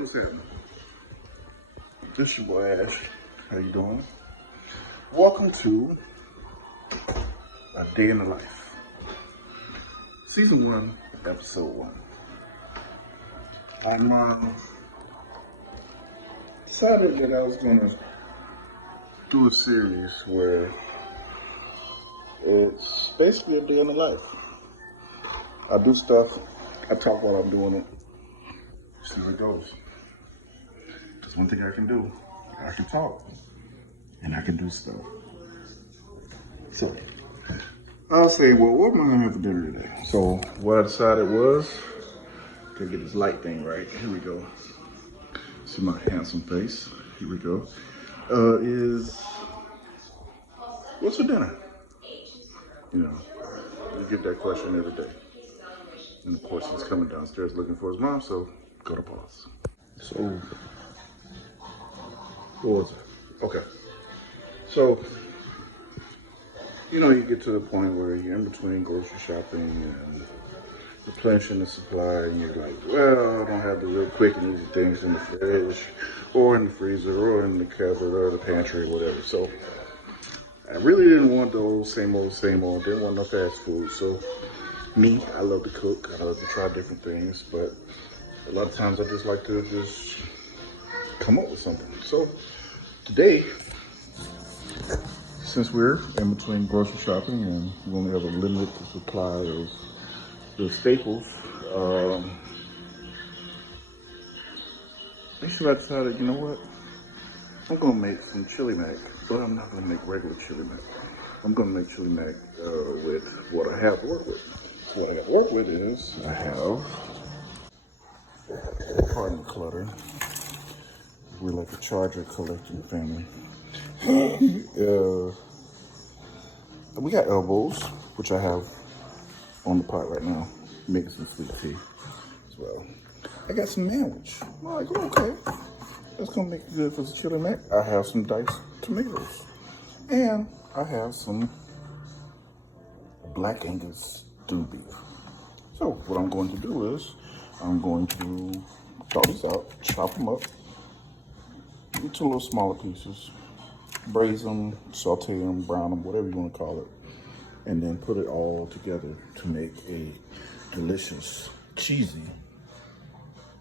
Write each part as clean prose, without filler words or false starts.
what's happening? This your boy Ash. How you doing? Welcome to A Day in the Life. Season 1, Episode 1. I'm decided that I was gonna do a series where it's basically a day in the life. I do stuff, I talk while I'm doing it, see where it goes. There's one thing I can do. I can talk. And I can do stuff. So, I'll say, well, what am I gonna have for dinner today? So, what I decided was, to get this light thing right, here we go. See my handsome face, here we go. What's for dinner? You know, you get that question every day. And of course, he's coming downstairs looking for his mom, so go to pause. So, what was it? Okay. So, you know, you get to the point where you're in between grocery shopping and replenishing the supply, and you're like, well, I don't have the real quick and easy things in the fridge, or in the freezer, or in the cupboard, or the pantry, or whatever. So, I really didn't want those same old, didn't want no fast food. So, me, I love to cook, I love to try different things, but a lot of times I just like to just come up with something. So, today, since we're in between grocery shopping and we only have a limited supply of the staples, basically I decided, you know what? I'm gonna make some chili mac, but I'm not gonna make regular chili mac. I'm gonna make chili mac with what I have to work with. So what I got to work with is I have, pardon the clutter, we're like a charger collecting family. We got elbows, which I have on the pot right now, making some sweet tea as well. I got some sandwich. I'm like, okay, that's gonna make it good for the chili mac. I have some diced tomatoes, and I have some Black Angus stewed beef. So what I'm going to do is I'm going to thaw these out, chop them up into little smaller pieces, braise them, saute them, brown them, whatever you want to call it, and then put it all together to make a delicious, cheesy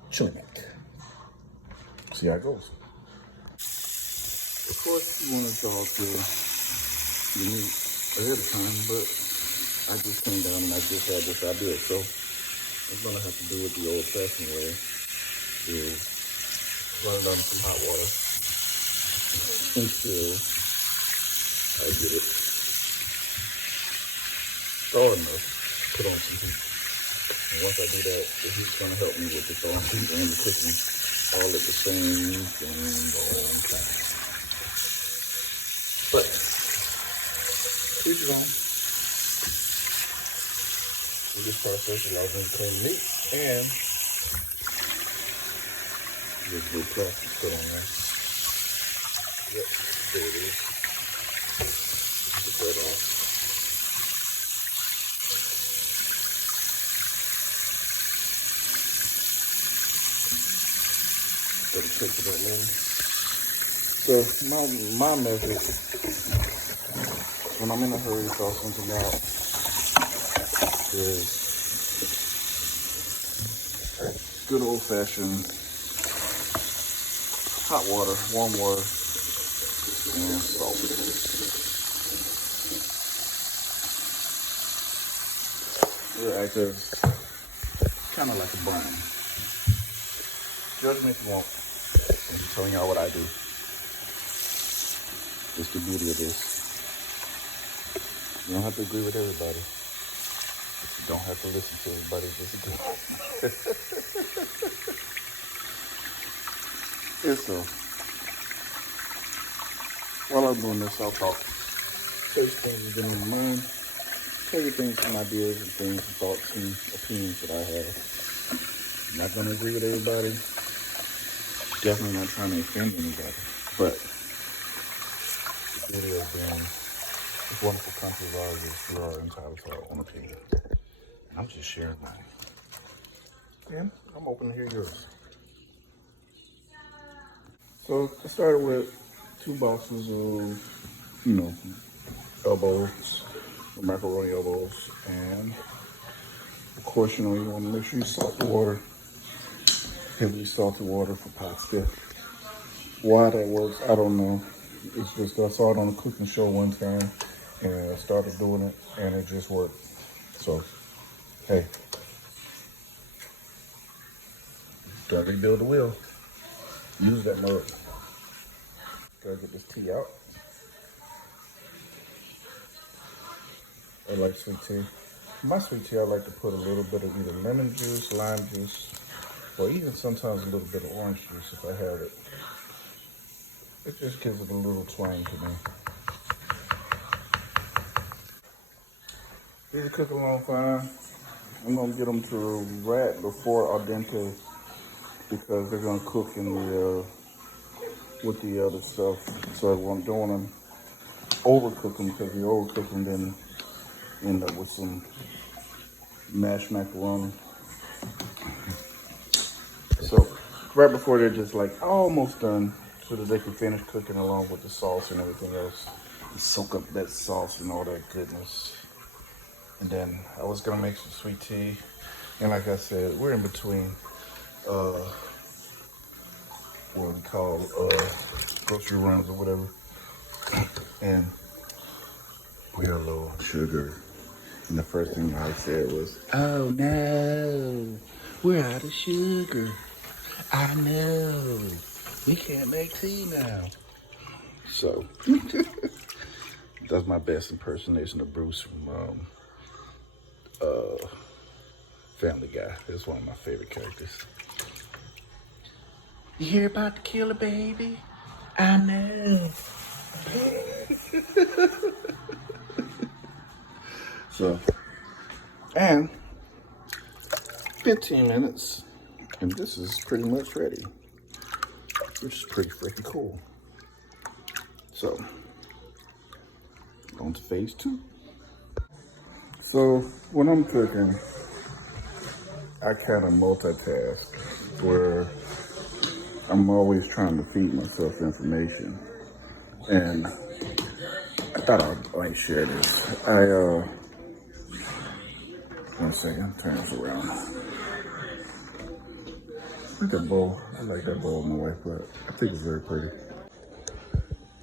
chili mac. See how it goes. Of course, you want to thaw the meat ahead of time, but I just came down and I just had this idea, so I'm gonna have to do it the old-fashioned way. Is run it under some hot water until I get it thaw enough, put on some heat. And once I do that, the heat's gonna help me with the thawing and the cooking all at the same time. But keep it on. In this process allows me to clean the meat and there's a little plastic put on there. Yep, there it is. Get that off. Let it cook for that long. So my method, when I'm in a hurry to thaw something out, is good old-fashioned hot water, warm water, and salt. It acts as kind of like a brine. Judge me if you want. I'm just telling y'all what I do. It's the beauty of this. You don't have to agree with everybody. But you don't have to listen to everybody disagree. And so, while I'm doing this, I'll talk. Search things in my mind. Tell you things, some ideas and things, and thoughts and opinions that I have. I'm not going to agree with everybody. Definitely not trying to offend anybody. But the beauty of being this wonderful country of ours is we are entitled to our own opinion. I'm just sharing mine. And I'm open to hear yours. So I started with 2 boxes of, elbows, macaroni elbows, and of course, you want to make sure you salt the water, heavily salted water for pasta. Why that works, I don't know. It's just I saw it on a cooking show one time, and I started doing it, and it just worked. So, hey, gotta rebuild the wheel. Use that mug. Gotta get this tea out. I like sweet tea. My sweet tea, I like to put a little bit of either lemon juice, lime juice, or even sometimes a little bit of orange juice if I have it. It just gives it a little twang to me. These are cooking along fine. I'm gonna get them to rat before al dente because they're gonna cook in the with the other stuff. So I don't want to overcook them because if you overcook them, then end up with some mashed macaroni. So right before they're just like almost done, so that they can finish cooking along with the sauce and everything else, and soak up that sauce and all that goodness. And then I was gonna make some sweet tea, and like I said, we're in between what we call grocery runs or whatever, and we're low on sugar. And the first thing I said was, "Oh no, we're out of sugar. I know, we can't make tea now." So that's my best impersonation of Bruce from Family Guy. It's one of my favorite characters. You hear about the killer baby? I know. So, and 15 minutes, and this is pretty much ready, which is pretty freaking cool. So, on to phase 2. So, when I'm cooking, I kind of multitask, where I'm always trying to feed myself information. And I thought I might share this. One second, turn this around. Look at that bowl. I like that bowl my wife put. I think it's very pretty.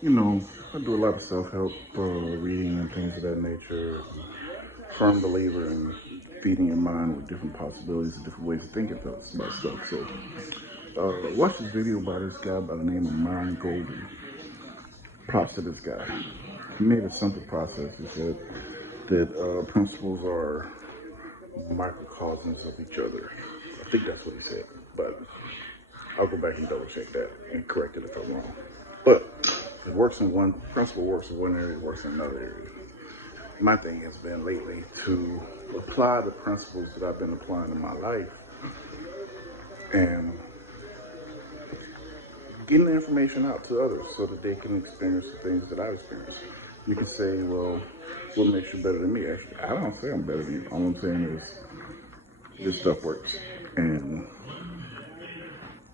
I do a lot of self-help reading and things of that nature. Firm believer in feeding your mind with different possibilities and different ways of thinking about stuff. So, watch this video by this guy by the name of Myron Golden. Props to this guy. He made a simple process. He said that principles are microcosms of each other. I think that's what he said, but I'll go back and double check that and correct it if I'm wrong. But it works in one principle, works in one area, it works in another area. My thing has been lately to apply the principles that I've been applying in my life and getting the information out to others so that they can experience the things that I've experienced. You can say, well, what makes you better than me? Actually, I don't say I'm better than you. All I'm saying is this stuff works. And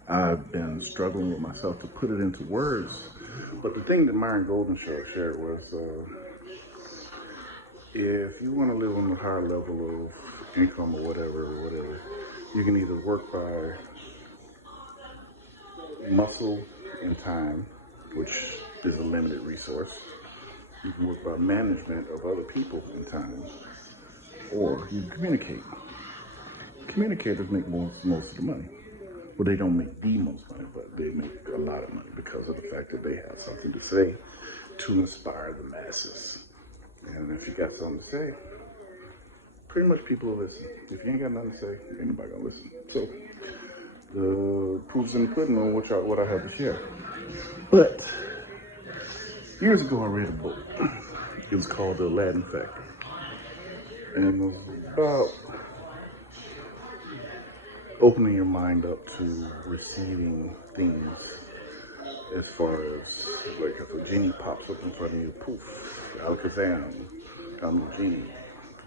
I've been struggling with myself to put it into words. But the thing that Myron Golden shared was, if you want to live on a higher level of income or whatever, you can either work by muscle and time, which is a limited resource. You can work by management of other people and time, or you communicate. Communicators make most of the money. Well, they don't make the most money, but they make a lot of money because of the fact that they have something to say to inspire the masses. And if you got something to say, pretty much people will listen. If you ain't got nothing to say, ain't nobody gonna listen. So the proof's in the pudding on what I have to share. But years ago, I read a book. It was called The Aladdin Factor, and it was about opening your mind up to receiving things. As far as like if a genie pops up in front of you, poof, Alakazam, I'm the genie.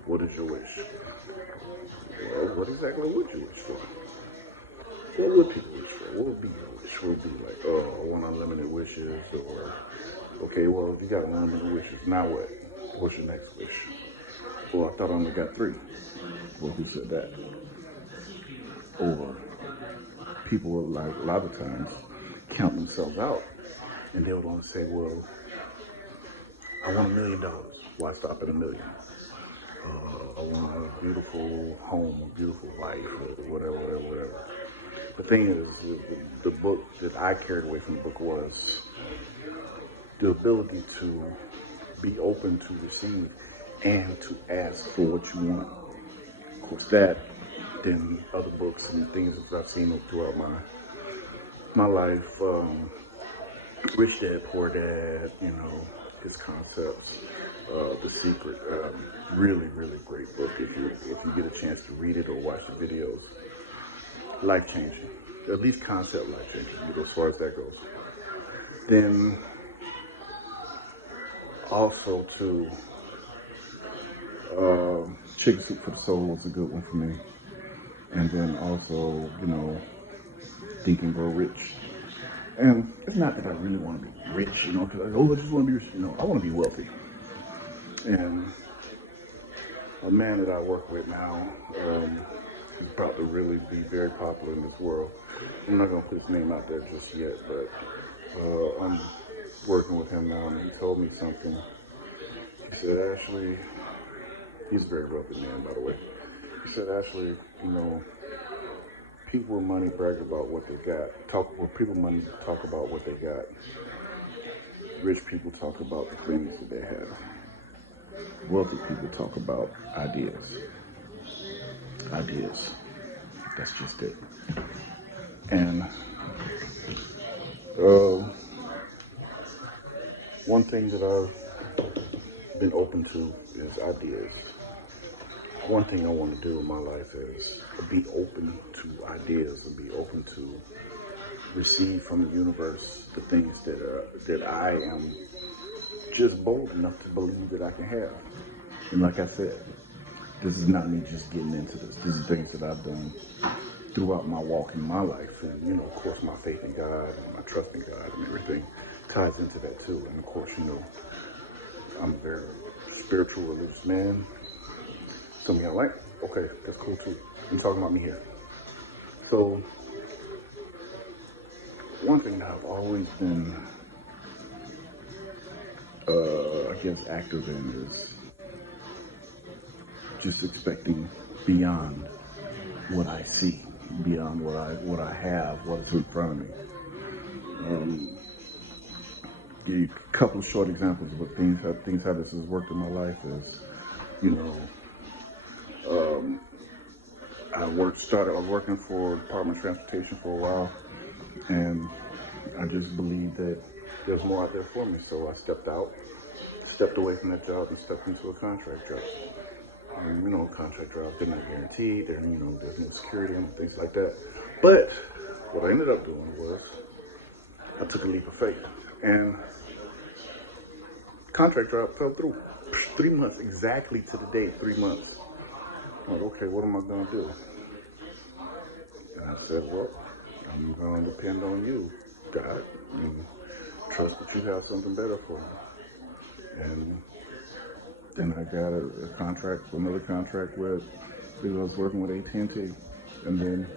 What is your wish? Well, what exactly would you wish for? What would people wish for? What would be your wish? What would be like, oh, I want unlimited wishes, or, okay, well, if you got unlimited wishes, now what? What's your next wish? Well, I thought I only got 3. Well, who said that? Or people will, like, a lot of times count themselves out, and they would want to say, well, I want $1 million. Why stop at $1 million? I want a beautiful home, a beautiful life, or whatever. The thing is, the book that I carried away from the book was the ability to be open to receive and to ask for what you want. Of course, that, then other books and things that I've seen throughout my life, Rich Dad, Poor Dad, you know, his concepts, The Secret, really, really great book if you get a chance to read it or watch the videos. Life-changing, at least concept life-changing, you know, as far as that goes. Then also to Chicken Soup for the Soul was a good one for me. And then also, you know, Think and Grow Rich. And it's not that I really want to be rich, you know, because I just want to be rich. You know, I want to be wealthy. And a man that I work with now, he's about to really be very popular in this world. I'm not going to put his name out there just yet, but I'm working with him now, and he told me something. He said, Ashley, he's a very wealthy man, by the way. He said, Ashley, you know, people with money brag about what they got. People with money talk about what they got. Rich people talk about the things that they have. Wealthy people talk about ideas. Ideas. That's just it. And one thing that I've been open to is ideas. One thing I want to do in my life is be open to ideas and be open to receive from the universe the things that I am just bold enough to believe that I can have. And like I said, this is not me just getting into this. These are things that I've done throughout my walk in my life. And, you know, of course, my faith in God and my trust in God and everything ties into that too. And of course, you know, I'm a very spiritual, religious man. Some of y'all like, okay, that's cool too. I'm talking about me here. So, one thing that I've always been, I guess, active in is just expecting beyond what I see, beyond what I have, what's in front of me. Give you a couple of short examples of what how this has worked in my life is, you know, I was working for Department of Transportation for a while, and I just believed that there was more out there for me, so I stepped away from that job and stepped into a contract job. And, you know, contract jobs, they're not guaranteed, you know, there's no security and things like that. But what I ended up doing was I took a leap of faith, and contract job fell through. 3 months, exactly to the date, 3 months. I'm like, okay, what am I gonna do? And I said, well, I'm gonna depend on you, God, and trust that you have something better for me. And then I got another contract with, I was working with AT&T. And then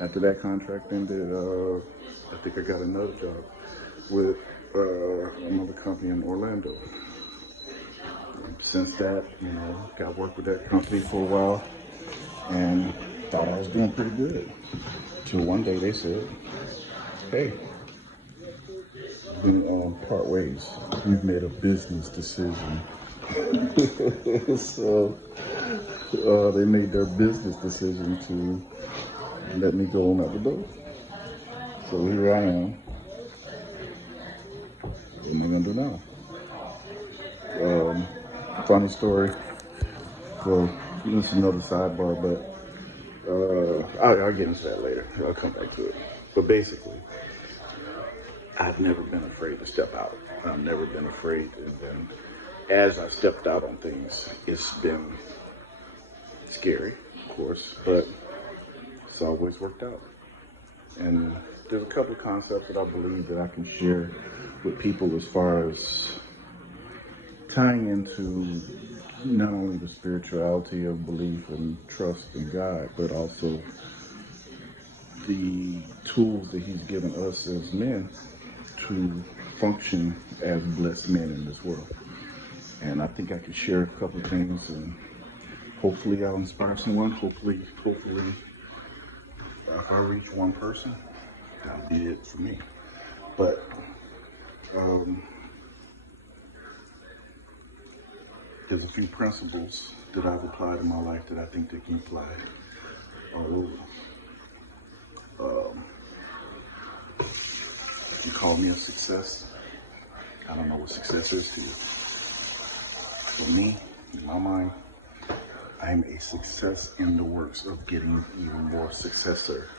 after that contract ended, I think I got another job with another company in Orlando. Since that, you know, got work with that company for a while and thought I was doing pretty good. Till one day they said, hey, we're going to part ways. We've made a business decision. So they made their business decision to let me go on out the door. So here I am. What am I going to do now? Funny story. Well, this is another sidebar, but I'll get into that later. I'll come back to it. But basically, I've never been afraid to step out. I've never been afraid. And then as I've stepped out on things, it's been scary, of course, but it's always worked out. And there's a couple of concepts that I believe that I can share with people as far as tying into not only the spirituality of belief and trust in God, but also the tools that He's given us as men to function as blessed men in this world. And I think I can share a couple of things, and hopefully I'll inspire someone. Hopefully, if I reach one person, that'll be it for me. But there's a few principles that I've applied in my life that I think they can apply all over. You call me a success. I don't know what success is to you. For me, in my mind, I'm a success in the works of getting even more successor.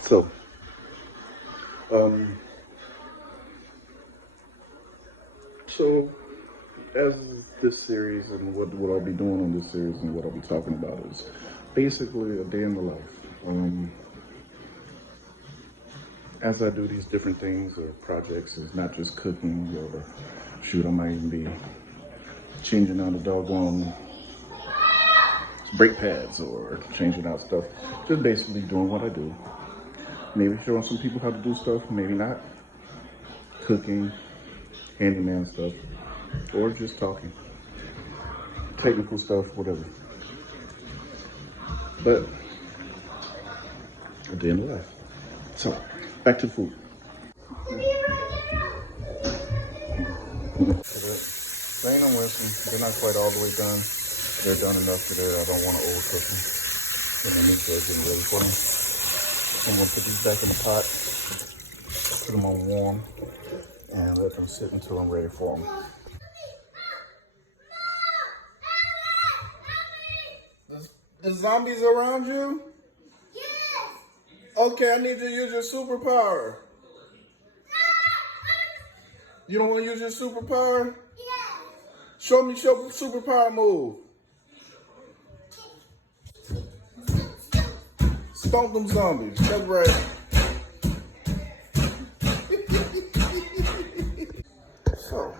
So, as this series and what I'll be doing on this series and what I'll be talking about is basically a day in the life. As I do these different things or projects, it's not just cooking or shoot, I might even be changing out the doggone brake pads or changing out stuff. Just basically doing what I do. Maybe showing some people how to do stuff, maybe not. Cooking, handyman stuff, or just talking. Technical stuff, whatever. But at the end of life. So, back to food. Rain and Winston, they're not quite all the way done. They're done enough to there. I don't want to overcook them. And the meat is getting ready for me. I'm going to put these back in the pot, put them on warm, and let them sit until I'm ready for them. The zombies around you? Yes. Okay, I need to use your superpower. You don't want to use your superpower? Yes. Show me your superpower move. Stomp them zombies. That's right. So,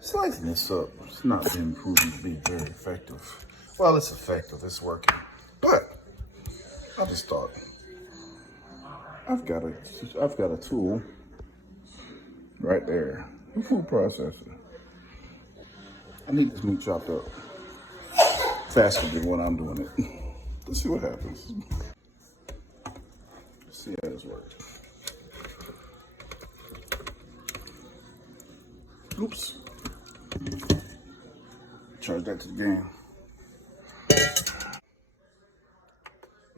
slicing this up, it's not been proven to be very effective. Well, it's effective, it's working. But I just thought, I've got a tool right there, a food processor. I need this meat chopped up faster than what I'm doing it. Let's see what happens. Let's see how this works. Oops. Charge that to the game.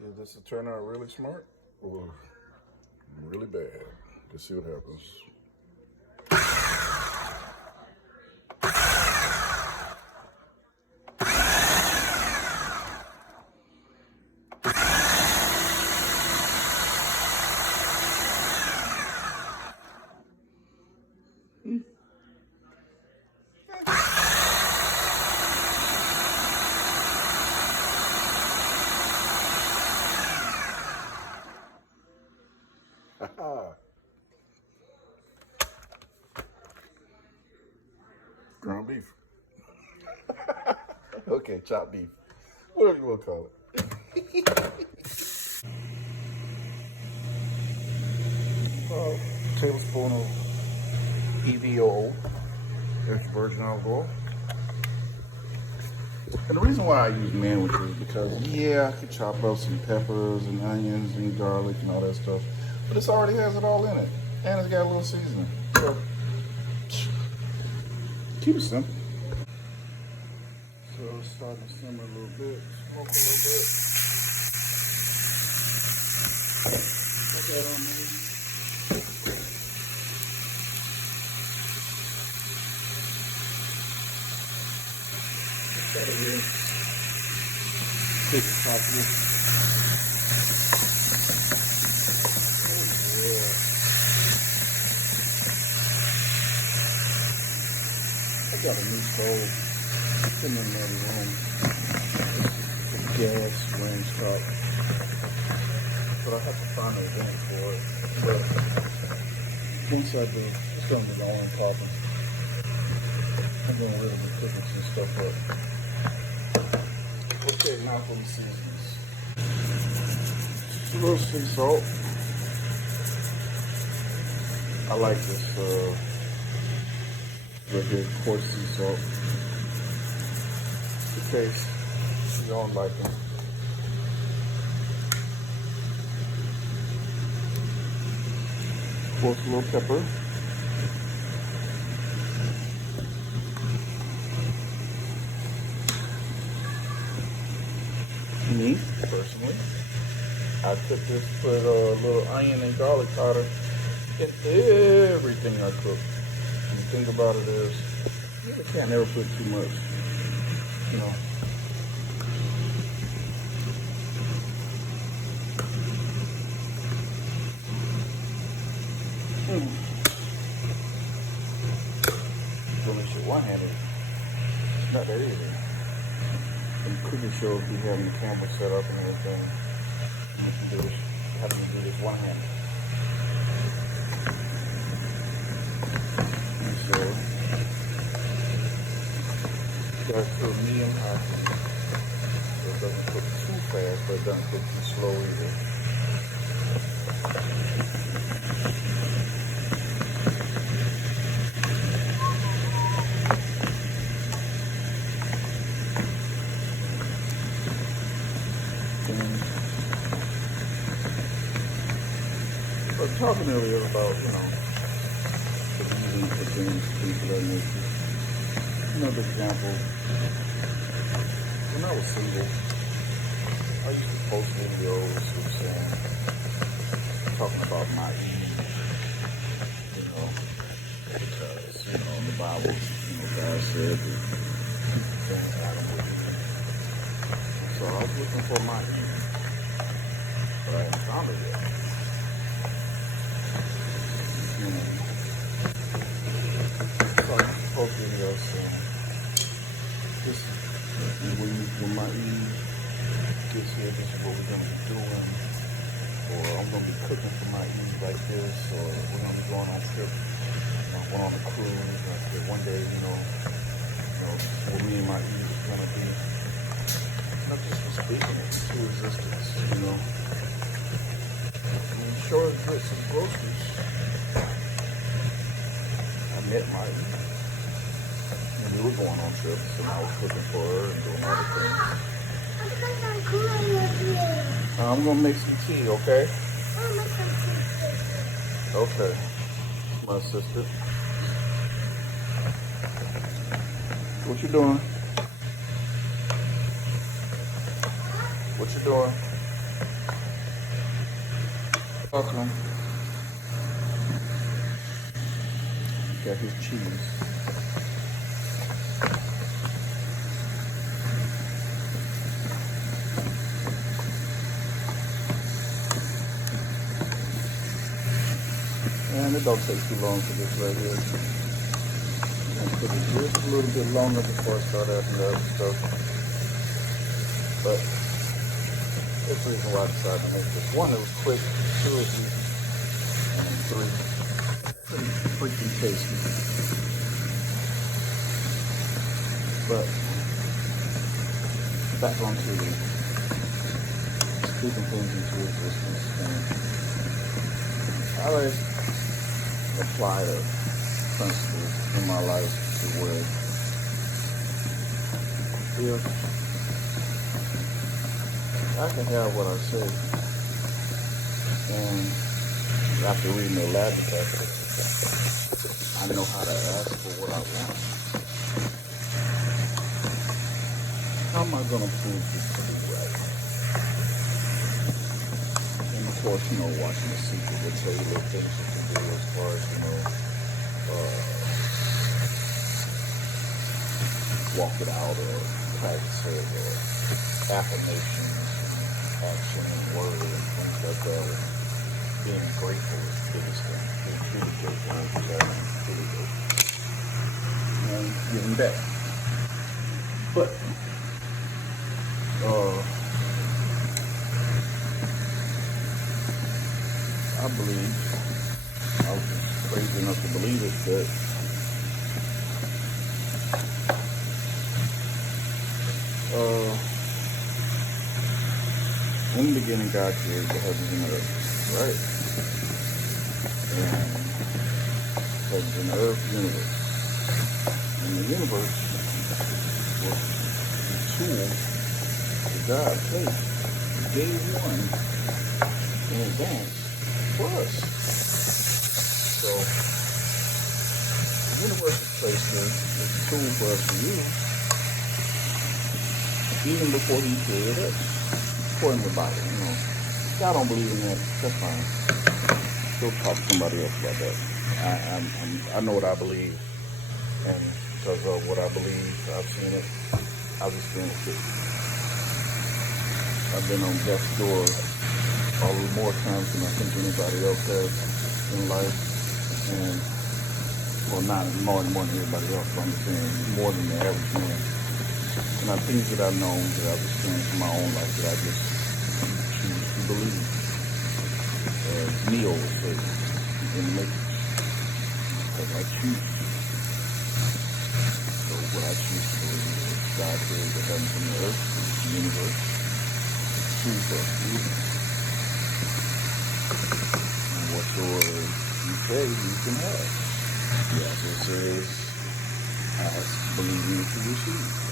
Is this to turn out really smart or really bad? Let's see what happens. Ground beef. Okay, chopped beef. Whatever you want to call it. Tablespoon of EVO, extra virgin olive oil. And the reason why I use manwich is because, yeah, I could chop up some peppers and onions and garlic and all that stuff, but this already has it all in it, and it's got a little seasoning. So, keep it simple. So it's starting to simmer a little bit, smoke a little bit. Put that on there. Put that in here. Take the top here. Oh yeah. I got a new stove. It's in another room. gas range top. But I have to find a vent for it. But once I do, it's gonna be long and popping. I'm gonna really be cooking some stuff up. Okay, now for the seasonings. Just a little sea salt. I like this right here, coarse sea salt. In case you don't like it. Of course, a little pepper. Me, personally, I cook this, put a little onion and garlic powder in everything I cook. And the thing about it is, you really can't never put too much, you know. Doing shit one-handed, it's not that easy. In cooking shows, we having the camera set up and everything. And you can do this, having to do this one-handed. And so, you got to cook medium high. So it doesn't cook too fast, but it doesn't cook too slow either. I was talking earlier about, you know, using things of that nature. Another example, when I was single, I used to post videos saying, talking about my ease, you know, because, you know, in the Bible, you know, God said that things Adam would do. So I was looking for my ease, but I hadn't found it yet. Post videos saying, this when my Eve gets here, this is what we're gonna be doing, or I'm gonna be cooking for my Eve like this, or we're gonna be going on a trip, going on a cruise, like one day, you know, what me and my Eve is gonna be. Not just for speaking it to existence, you know. I mean, sure as grits and groceries. I met my Eve. And we were going on trips, and I was cooking for her and doing other things. I'm gonna make some tea, okay? Okay, my sister. What you doing? What you doing? Talk to him. Got his cheese. And it don't take too long for this right here. I'm gonna put it just a little bit longer before I start adding the other stuff. But that's the reason why I decided to make this. One, it was quick. Two, it was easy. And three, pretty freaking tasty. But back onto the speaking things into existence. And I like apply the principles in my life to where if I can have what I say, and after reading the Latin text, I know how to ask for what I want. How am I going to prove this to be right? And of course, you know, watching The Secret will tell you little things that you do as far as, you know, walk it out or practice it or affirmations, action and word and things like that. Being grateful is the biggest thing. Being truly grateful is truly grateful. And giving back. But I believe, I was just crazy enough to believe it, that in the beginning God created the heavens and the earth, right? And heavens and the earth, universe. And the universe was the tool that God placed day one in advance for us. So the universe was placed there as a tool for us to use even before He created us, according to the Bible. You know, if y'all don't believe in that, that's fine. Go talk to somebody else about that. I know what I believe, and because of what I believe, I've seen it, I've experienced it. I've been on death's door probably more times than I think anybody else has in life, and well, not more than everybody else, but I'm saying more than the average man. And the things that I've known, that I've experienced in my own life, that I just choose to believe. As Neo would say in the Matrix, because I choose. So what I choose to believe is God created the heavens and the earth, the universe, choose us to use. And whatsoever you say, you can have. He also says, ask, believing that you receive.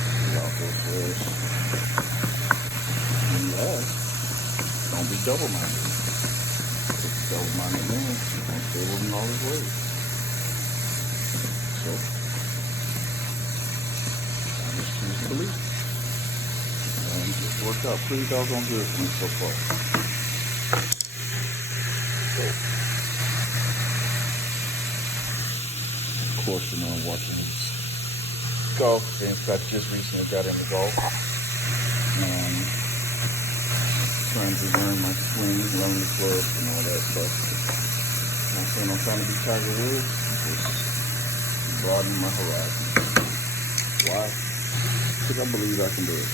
He also says, when you ask, don't be double-minded. If a double-minded man, don't stable in all his ways. So, I just choose to believe. And it's worked out pretty doggone good for me so far. So, of course, you know, I'm watching these golf games. I just recently got into golf. And trying to learn my swing, learn the clubs and all that stuff. I'm not saying I'm trying to be Tiger Woods, just broaden my horizon. Why? Because I believe I can do it.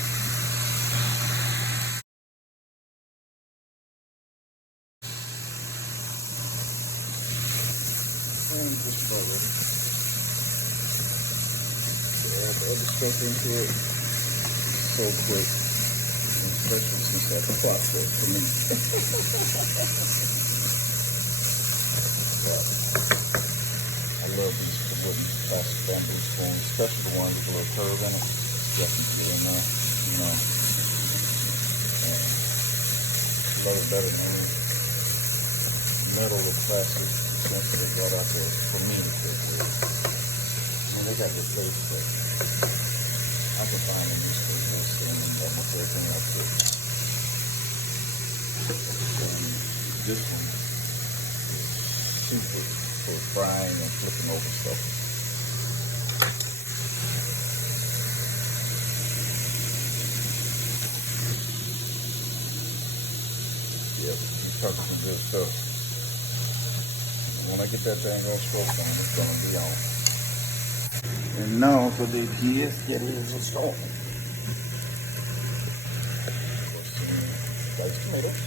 And just about ready to add the other stuff into it so quick. Especially since that's a process for me. But I love these wooden plastic bamboo spoons, especially the ones with a little curve in it. Definitely in there, you know. I love it better than any metal or plastic ones that they brought out there for me to cook with. I mean, they got this taste, but I can find a use for this and almost everything I cook. And this one is super for frying and flipping over stuff. Yep, he's talking some good stuff. And when I get that dang stroke on, it's gonna be on. And now for the kids, get in the store. Diced tomatoes.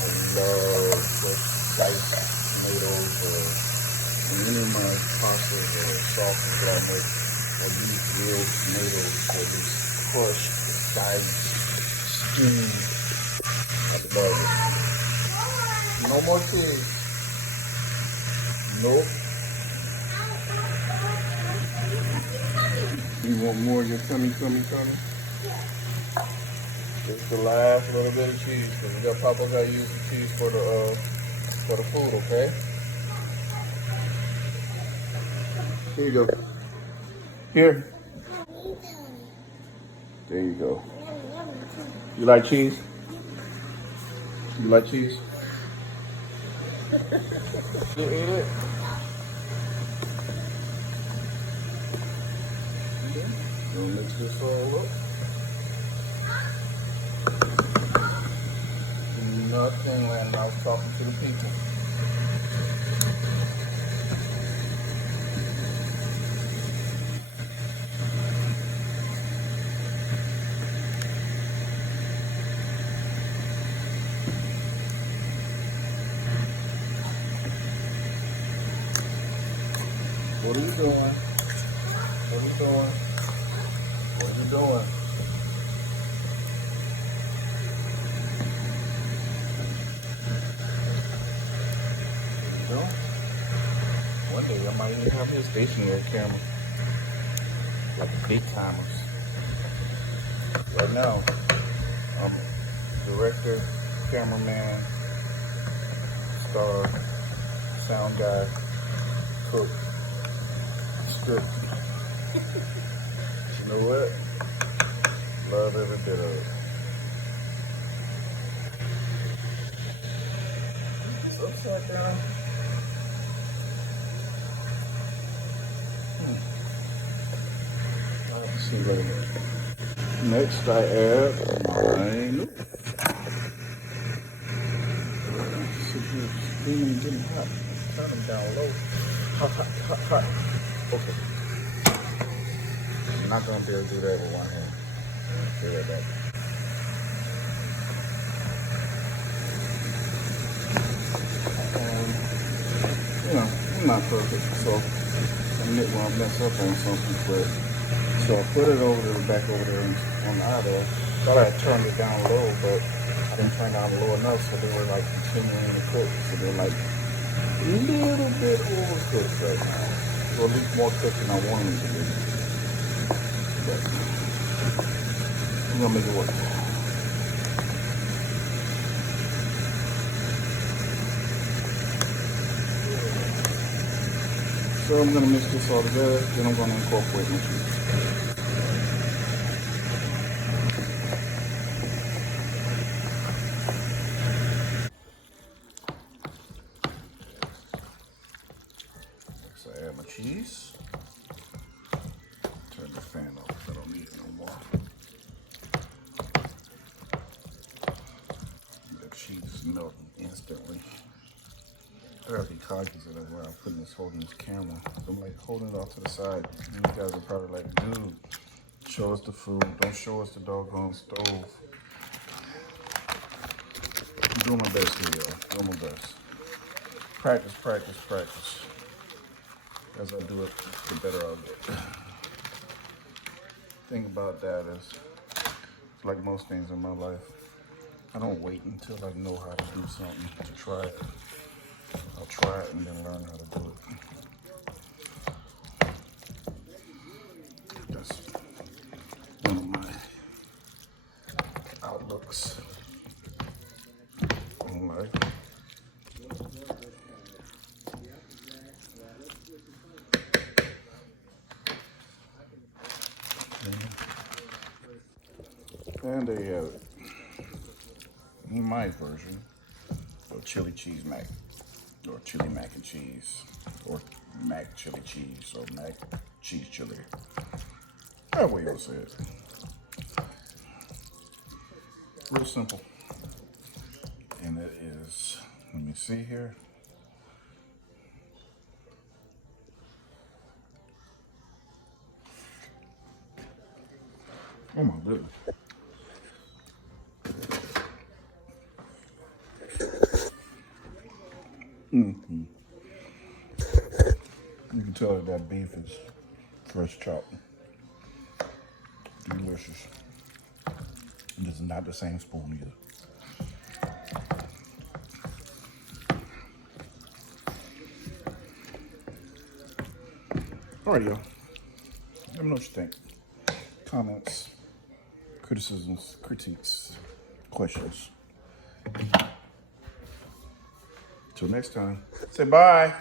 I love fresh diced tomatoes or any of my pastas or sauce and garlic or these grilled tomatoes or these crushed, diced, stewed at the barbecue. No more cheese. Nope. You want more of your tummy? Just the last little bit of cheese, because we got Papa got to use the cheese for the food, okay? Here you go. Here. There you go. You like cheese? You like cheese? You eat it? Okay. We'll mix this all up. Nothing, and I was talking to the people. What are you doing? What are you doing? What are you doing? You know? One day I might even have me a stationary camera, like the big timers. Right now, I'm director, cameraman, star, sound guy, cook, script. You know what? Love every bit of it. It's upside down. Let's see later. Next, I add mine. Steaming, getting hot. Turn them down low. Hot, hot, hot, hot. Okay. I'm not gonna be able to do that with one hand. Feel that. You know, I'm not perfect, so I admit when I mess up on something, but so I put it over to the back over there on the eye there. Thought I had turned it down low, but I didn't turn it down low enough, so they were like continuing to cook. So they're like a little bit overcooked right now. So at least more cooked than I wanted them to be. But I'm gonna make it work. So I'm gonna mix this all together, then I'm gonna incorporate my cheese. So I add my cheese. Turn the fan off, I don't need it no more. The cheese is melting instantly. I gotta be conscious of that while I'm putting this, holding this camera. I'm like holding it off to the side. You guys are probably like, dude, show us the food. Don't show us the doggone stove. I'm doing my best here, y'all. Doing my best. Practice, practice, practice. As I do it, the better I'll get. Thing about that is, it's like most things in my life, I don't wait until I know how to do something to try it. I'll try it and then learn how to do it. That's one of my outlooks on life. And there you have it. In my version of chili cheese mac, or chili mac and cheese, or mac chili cheese, or mac cheese chili. That way you'll say it. Real simple. And it is, let me see here. Oh my goodness. Mm-hmm. You can tell that beef is fresh chopped. Delicious. And this is not the same spoon either. Alright, y'all. Let me know what you think. Comments, criticisms, critiques, questions. Till next time, say bye.